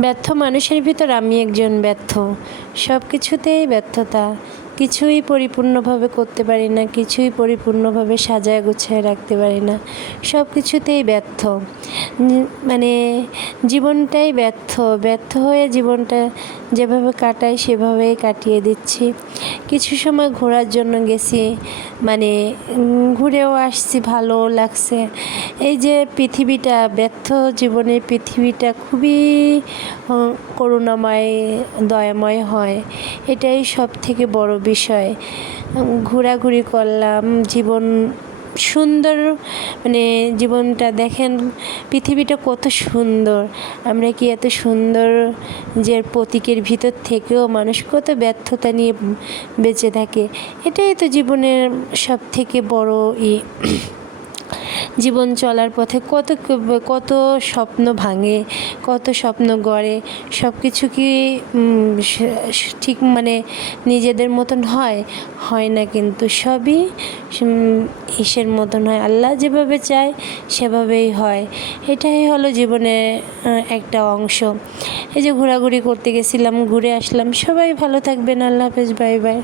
ব্যর্থ মানুষের ভিতর আমি একজন ব্যর্থ। সব কিছুতেই ব্যর্থতা। কিছুই পরিপূর্ণভাবে করতে পারি না, কিছুই পরিপূর্ণভাবে সাজায় গুছায় রাখতে পারি না, সব কিছুতেই ব্যর্থ। মানে জীবনটাই ব্যর্থ। ব্যর্থ হয়ে জীবনটা যেভাবে কাটাই সেভাবেই কাটিয়ে দিচ্ছি। কিছু সময় ঘোরার জন্য গেছি, ঘুরেও আসছি, ভালো লাগছে। এই যে পৃথিবীটা, ব্যর্থ জীবনের পৃথিবীটা খুবই করুণাময়, দয়াময় হয়। এটাই সব থেকে বড় বিষয়। ঘোরাঘুরি করলাম, জীবন সুন্দর, জীবনটা দেখেন, পৃথিবীটা কত সুন্দর। আমরা কি এত সুন্দর যে প্রতীকের ভিতর থেকেও মানুষ কত ব্যর্থতা নিয়ে বেঁচে থাকে। এটাই তো জীবনের সব থেকে বড় জীবন চলার পথে কত স্বপ্ন ভাঙে, কত স্বপ্ন গড়ে। সব কিছু কি ঠিক নিজেদের মতন হয় না, কিন্তু সবই ইসের মতন হয়। আল্লাহ যেভাবে চায় সেভাবেই হয়। এটাই হলো জীবনের একটা অংশ। এই যে ঘোরাঘুরি করতে গেছিলাম, ঘুরে আসলাম। সবাই ভালো থাকবেন। আল্লাহ হাফেজ, বাই বাই।